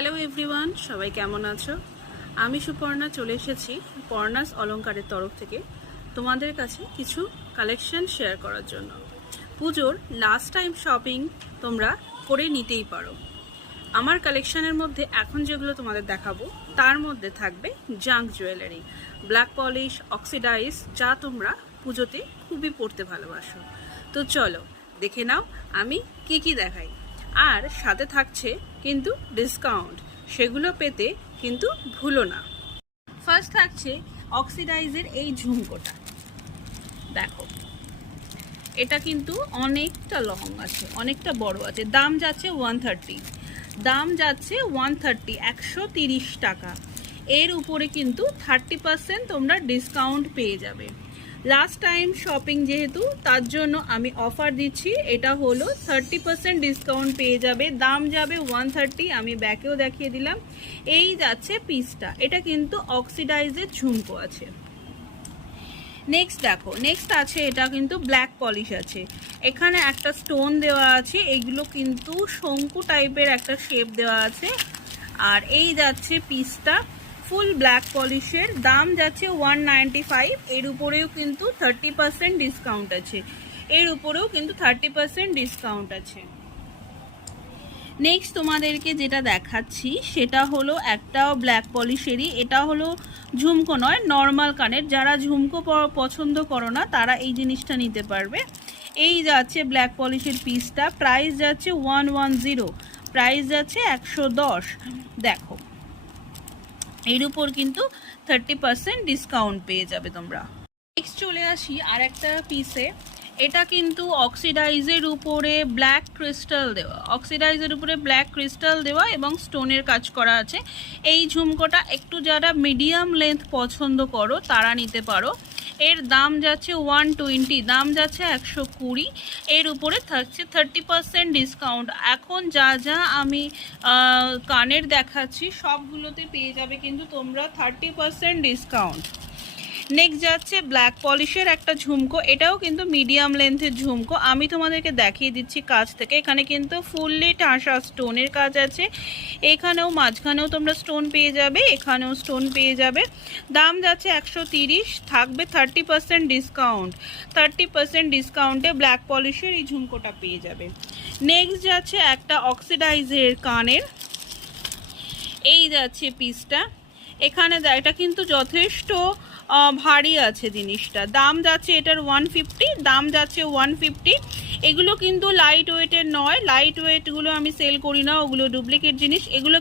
Hello everyone, সবাই কেমন আছো? আমি সুপর্ণা চলে এসেছি পর্ণাস অলংকারের তরফ থেকে তোমাদের কাছে কিছু কালেকশন শেয়ার করার জন্য। পুজোর লাস্ট টাইম শপিং তোমরা করে নিতেই পারো। আমার কালেকশনের মধ্যে এখন যেগুলো তোমাদের দেখাবো তার মধ্যে থাকবে junk jewellery, black polish, oxidise, যা তোমরা পুজোতে খুবই পরতে ভালোবাসো। তো চলো দেখে নাও আমি কি কি দেখাই। আর সাথে থাকছে কিন্তু ডিসকাউন্ট, সেগুলো পেতে কিন্তু ভুলো না। ফার্স্ট থাকছে অক্সিডাইজের এই ঝুমকোটা, দেখো এটা কিন্তু অনেকটা লং আছে, অনেকটা বড় আছে। দাম যাচ্ছে 130, দাম যাচ্ছে 130, 130 টাকা। এর উপরে কিন্তু 30% তোমরা ডিসকাউন্ট পেয়ে যাবে। লাস্ট টাইম শপিং যেহেতু, তার জন্য আমি অফার দিচ্ছি। এটা হলো 30% ডিসকাউন্ট পেয়ে যাবে, দাম যাবে 130। আমি ব্যাকেও দেখিয়ে দিলাম। এই যাচ্ছে পিসটা, এটা কিন্তু অক্সিডাইজের ঝুমকো আছে। নেক্সট দেখো, নেক্সট আছে এটা কিন্তু ব্ল্যাক পলিশ আছে। এখানে একটা স্টোন দেওয়া আছে, এগুলো কিন্তু শঙ্কু টাইপের একটা শেপ দেওয়া আছে। আর এই যাচ্ছে পিসটা ফুল ব্ল্যাক পলিশের, দাম যাচ্ছে 195। এর উপরেও কিন্তু 30% ডিসকাউন্ট আছে, এর উপরেও কিন্তু 30% ডিসকাউন্ট আছে। নেক্সট তোমাদেরকে যেটা দেখাচ্ছি সেটা হলো একটা ব্ল্যাক পলিশেরই, এটা হলো ঝুমকো নয়, নর্মাল কানের। যারা ঝুমকো পছন্দ করো না তারা এই জিনিসটা নিতে পারবে। এই যাচ্ছে ব্ল্যাক পলিশের পিসটা, প্রাইস যাচ্ছে 110, প্রাইস যাচ্ছে 110। দেখো এর উপর কিন্তু 30% ডিসকাউন্ট পেয়ে যাবে তোমরা। নেক্সট চলে আসি আর একটা পিসে। এটা কিন্তু অক্সিডাইজের উপরে ব্ল্যাক ক্রিস্টাল দেওয়া, অক্সিডাইজের উপরে ব্ল্যাক ক্রিস্টাল দেওয়া এবং স্টোনের কাজ করা আছে। এই ঝুমকোটা একটু যারা মিডিয়াম লেন্থ পছন্দ করো তারা নিতে পারো। এর দাম যাচ্ছে 120, দাম যাচ্ছে 120। এর উপরে থাকছে 30% ডিসকাউন্ট। এখন যা যা আমি কানের দেখাচ্ছি সবগুলোতে পেয়ে যাবে কিন্তু তোমরা 30% ডিসকাউন্ট। নেক্সট যাচ্ছে ব্ল্যাক পলিশের একটা ঝুমকো, এটাও কিন্তু মিডিয়াম লেন্থের ঝুমকো। আমি তোমাদেরকে দেখিয়ে দিচ্ছি কাছ থেকে। এখানে কিন্তু ফুললি ঠাসা স্টোনের কাজ আছে, এখানেও মাঝখানেও তোমরা স্টোন পেয়ে যাবে, এখানেও স্টোন পেয়ে যাবে। দাম যাচ্ছে 130, থাকবে 30% ডিসকাউন্ট। 30% ডিসকাউন্টে ব্ল্যাক পলিশের এই ঝুমকোটা পেয়ে যাবে। নেক্সট যাচ্ছে একটা অক্সিডাইজের কানের, এই যাচ্ছে পিসটা। এখানে এটা কিন্তু যথেষ্ট ভারী আছে জিনিসটা, দাম যাচ্ছে এটার 150, দাম যাচ্ছে 150। এগুলো কিন্তু লাইট ওয়েটের নয়, লাইট ওয়েটগুলো আমি সেল করি না, ওগুলো ডুপ্লিকেট জিনিস। এগুলো